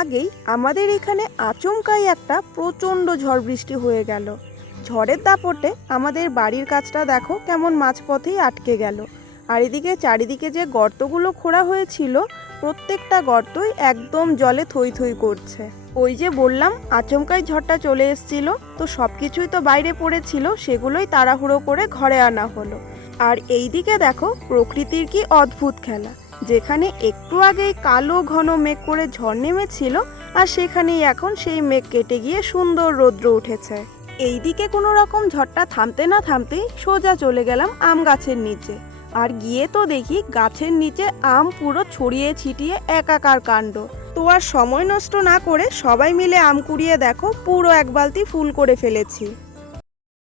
আগেই আমাদের এখানে আচমকাই একটা প্রচণ্ড ঝড় বৃষ্টি হয়ে গেল। ঝড়ের দাপটে আমাদের বাড়ির কাজটা দেখো কেমন মাঝপথেই আটকে গেল। আর এদিকে চারিদিকে যে গর্তগুলো খোঁড়া হয়েছিল, প্রত্যেকটা গর্তই একদম জলে থই থই করছে। ওই যে বললাম আচমকাই ঝড়টা চলে এসেছিল, তো সব কিছুই তো বাইরে পড়েছিল, সেগুলোই তাড়াহুড়ো করে ঘরে আনা হলো। আর এইদিকে দেখো প্রকৃতির কি অদ্ভুত খেলা, যেখানে একটু আগেই কালো ঘন মেঘ করে ঝড় নেমেছিল, আর সেখানেই এখন সেই মেঘ কেটে গিয়ে সুন্দর রৌদ্র উঠেছে। এইদিকে কোনো রকম ঝড়টা থামতে না থামতেই সোজা চলে গেলাম আম গাছের নিচে। আর গিয়ে তো দেখি গাছের নিচে আম পুরো ছড়িয়ে ছিটিয়ে একাকার কাণ্ড। তো আর সময় নষ্ট না করে সবাই মিলে আম কুড়িয়ে দেখো পুরো এক বালতি ফুল করে ফেলেছি।